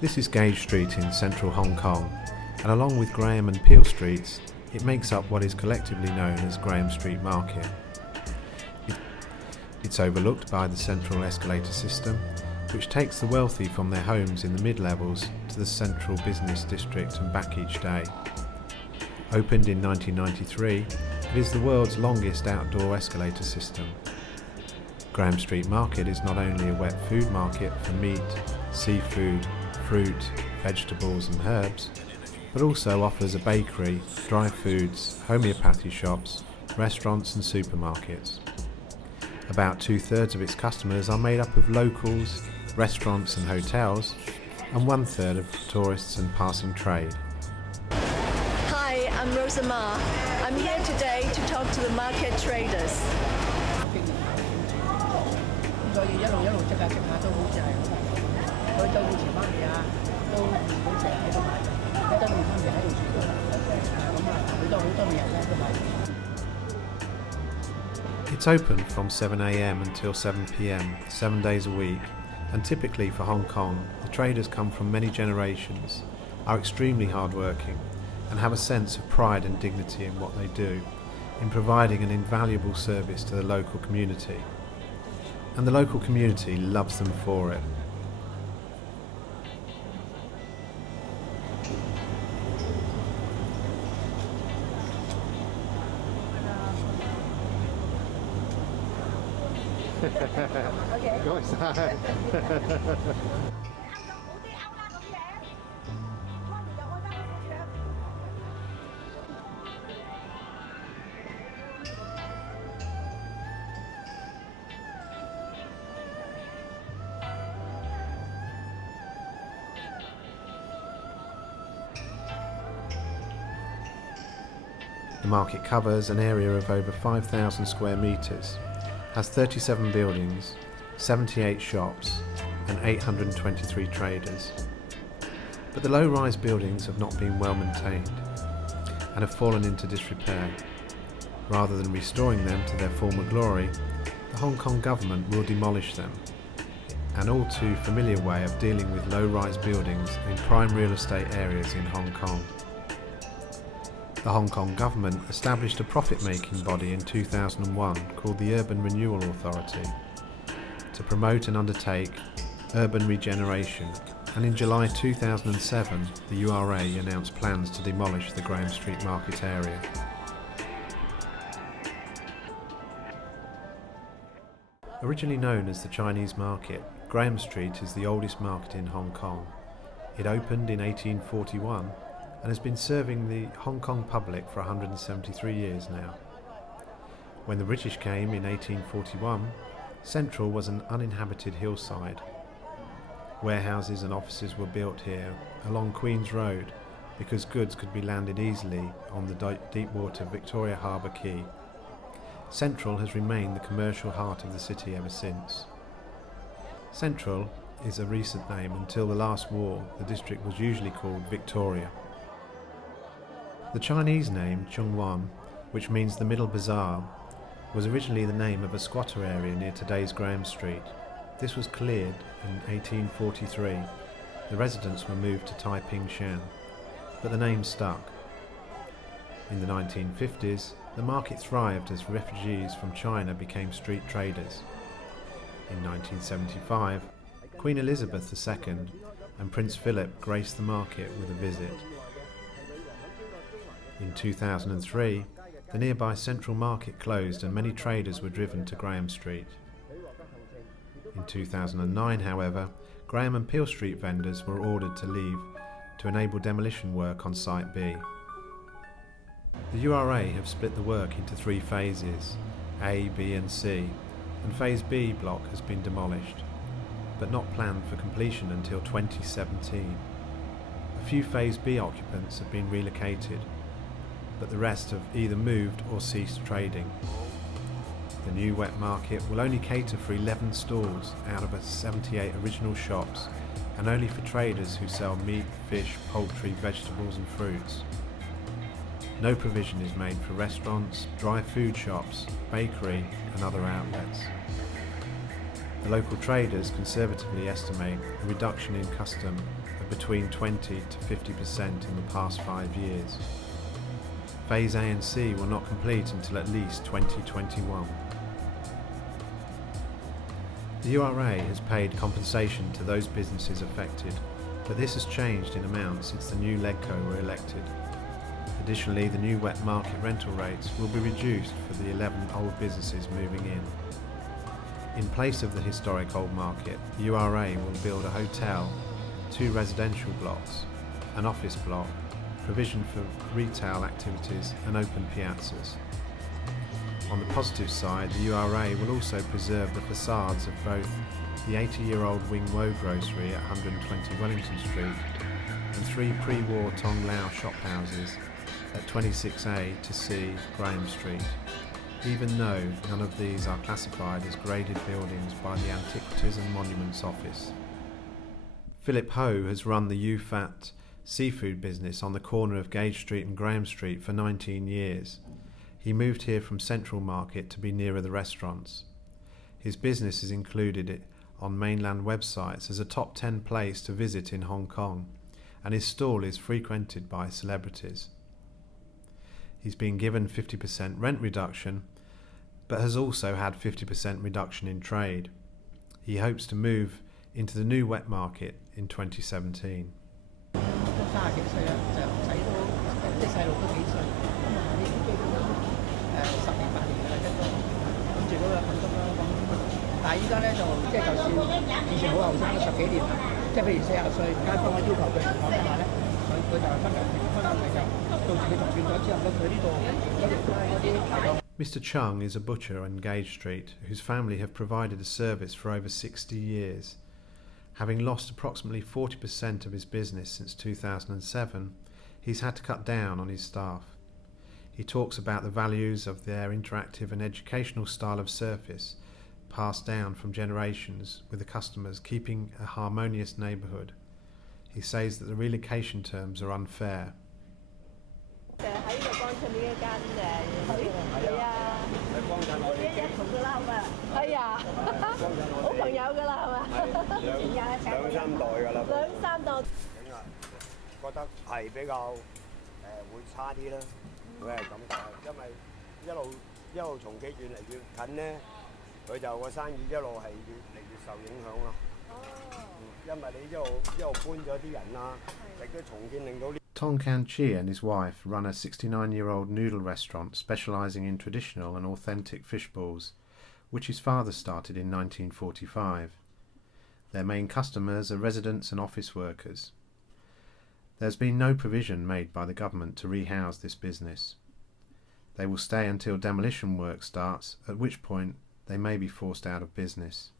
This is Gage Street in central Hong Kong, and along with Graham and Peel Streets, it makes up what is collectively known as Graham Street Market. It's overlooked by the central escalator system, which takes the wealthy from their homes in the mid-levels to the central business district and back each day. Opened in 1993, it is the world's longest outdoor escalator system. Graham Street Market is not only a wet food market for meat, seafood, fruit, vegetables and herbs, but also offers a bakery, dry foods, homeopathy shops, restaurants and supermarkets. About 2/3 of its customers are made up of locals, restaurants and hotels, and 1/3 of tourists and passing trade. Hi, I'm Rosa Ma. I'm here today to talk to the market traders. It's open from 7 a.m. until 7 p.m, 7 days a week, and typically for Hong Kong, the traders come from many generations, are extremely hardworking, and have a sense of pride and dignity in what they do, in providing an invaluable service to the local community. And the local community loves them for it. The market covers an area of over 5,000 square metres, has 37 buildings, 78 shops and 823 traders. But the low-rise buildings have not been well maintained and have fallen into disrepair. Rather than restoring them to their former glory, the Hong Kong government will demolish them, an all too familiar way of dealing with low-rise buildings in prime real estate areas in Hong Kong. The Hong Kong government established a profit-making body in 2001 called the Urban Renewal Authority to promote and undertake urban regeneration, and in July 2007 the URA announced plans to demolish the Graham Street Market area. Originally known as the Chinese Market, Graham Street is the oldest market in Hong Kong. It opened in 1841 and has been serving the Hong Kong public for 173 years now. When the British came in 1841, Central was an uninhabited hillside. Warehouses and offices were built here along Queen's Road because goods could be landed easily on the deep-water Victoria Harbour Quay. Central has remained the commercial heart of the city ever since. Central is a recent name. Until the last war, the district was usually called Victoria. The Chinese name Chungwan, which means the Middle Bazaar, was originally the name of a squatter area near today's Graham Street. This was cleared in 1843. The residents were moved to Tai Ping Shan, but the name stuck. In the 1950s, the market thrived as refugees from China became street traders. In 1975, Queen Elizabeth II and Prince Philip graced the market with a visit. In 2003, the nearby Central Market closed and many traders were driven to Graham Street. In 2009, however, Graham and Peel Street vendors were ordered to leave to enable demolition work on Site B. The URA have split the work into 3 phases, A, B and C, and Phase B block has been demolished, but not planned for completion until 2017. A few Phase B occupants have been relocated, but the rest have either moved or ceased trading. The new wet market will only cater for 11 stalls out of 78 original shops, and only for traders who sell meat, fish, poultry, vegetables and fruits. No provision is made for restaurants, dry food shops, bakery and other outlets. The local traders conservatively estimate a reduction in custom of between 20 to 50% in the past 5 years. Phase A and C will not complete until at least 2021. The URA has paid compensation to those businesses affected, but this has changed in amount since the new LegCo were elected. Additionally, the new wet market rental rates will be reduced for the 11 old businesses moving in. In place of the historic old market, the URA will build a hotel, 2 residential blocks, an office block, provision for retail activities and open piazzas. On the positive side, the URA will also preserve the facades of both the 80-year-old Wing Wo grocery at 120 Wellington Street and 3 pre-war Tong Lao shop houses at 26A to C Graham Street, even though none of these are classified as graded buildings by the Antiquities and Monuments Office. Philip Ho has run the IAFT seafood business on the corner of Gage Street and Graham Street for 19 years. He moved here from Central Market to be nearer the restaurants. His business is included on mainland websites as a top 10 place to visit in Hong Kong, and his stall is frequented by celebrities. He's been given 50% rent reduction, but has also had 50% reduction in trade. He hopes to move into the new wet market in 2017. Mr. Chung is a butcher on Gage Street whose family have provided a service for over 60 years. Having lost approximately 40% of his business since 2007, he's had to cut down on his staff. He talks about the values of their interactive and educational style of service passed down from generations, with the customers keeping a harmonious neighbourhood. He says that the relocation terms are unfair. Tong Kan Chi and his wife run a 69-year-old noodle restaurant specialising in traditional and authentic fish balls, which his father started in 1945. Their main customers are residents and office workers. There's been no provision made by the government to rehouse this business. They will stay until demolition work starts, at which point they may be forced out of business.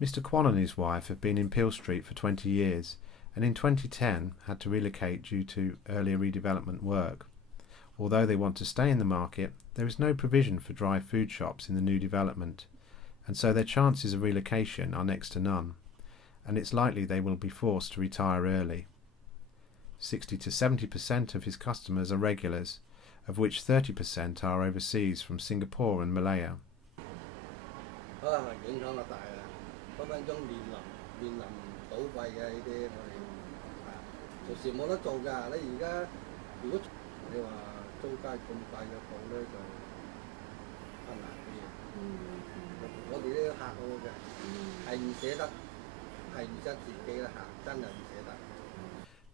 Mr. Kwan and his wife have been in Peel Street for 20 years and in 2010 had to relocate due to earlier redevelopment work. Although they want to stay in the market, there is no provision for dry food shops in the new development, and so their chances of relocation are next to none, and it's likely they will be forced to retire early. 60 to 70% of his customers are regulars, of which 30% are overseas from Singapore and Malaya.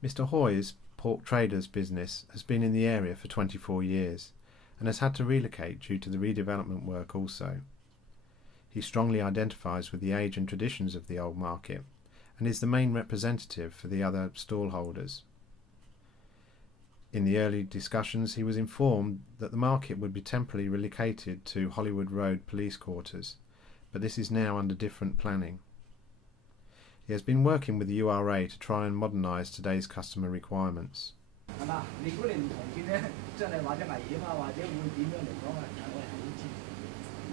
Mr. Hoy's pork traders business has been in the area for 24 years and has had to relocate due to the redevelopment work also. He strongly identifies with the age and traditions of the old market and is the main representative for the other stallholders. In the early discussions, he was informed that the market would be temporarily relocated to Hollywood Road Police Quarters, but this is now under different planning. He has been working with the URA to try and modernise today's customer requirements.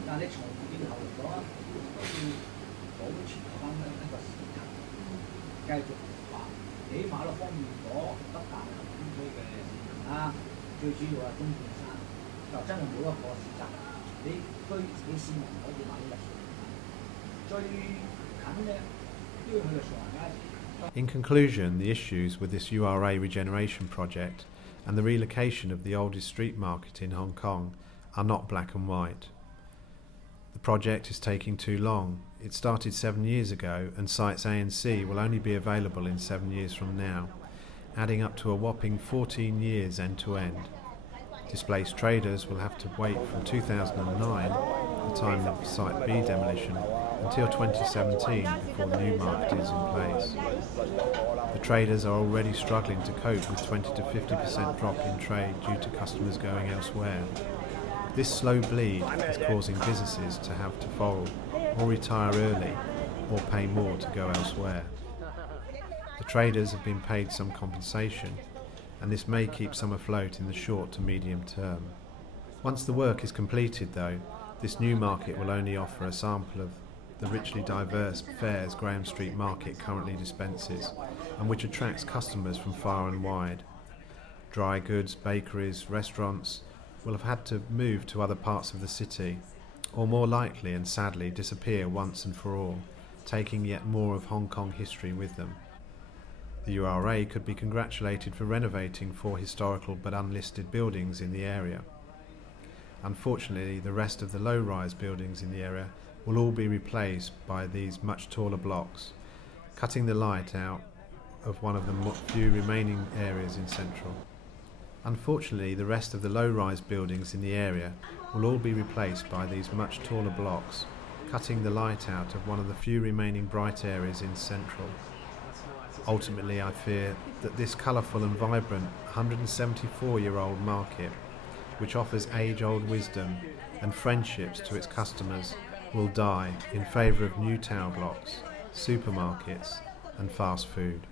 但你長遠後嚟講，都要保持翻一個市場，繼續話，起碼都方便咗北大南區嘅市民啦。最主要係中半山就真係冇一個市集，你市民可以買到日常最近嘅都要去到上環街市。In conclusion, the issues with this URA regeneration project and the relocation of the oldest street market in Hong Kong are not black and white. The project is taking too long. It started 7 years ago and sites A and C will only be available in 7 years from now, adding up to a whopping 14 years end to end. Displaced traders will have to wait from 2009, the time of Site B demolition, until 2017 before the new market is in place. The traders are already struggling to cope with 20 to 50% drop in trade due to customers going elsewhere. This slow bleed is causing businesses to have to fold or retire early or pay more to go elsewhere. The traders have been paid some compensation, and this may keep some afloat in the short to medium term. Once the work is completed though, this new market will only offer a sample of the richly diverse fares Graham Street Market currently dispenses, and which attracts customers from far and wide. Dry goods, bakeries, restaurants will have had to move to other parts of the city, or more likely and sadly disappear once and for all, taking yet more of Hong Kong history with them. The URA could be congratulated for renovating 4 historical but unlisted buildings in the area. Unfortunately, the rest of the low-rise buildings in the area will all be replaced by these much taller blocks, cutting the light out of one of the few remaining areas in Central. Unfortunately, the rest of the low-rise buildings in the area will all be replaced by these much taller blocks, cutting the light out of one of the few remaining bright areas in Central. Ultimately, I fear that this colourful and vibrant 174-year-old market, which offers age-old wisdom and friendships to its customers, will die in favour of new tower blocks, supermarkets and fast food.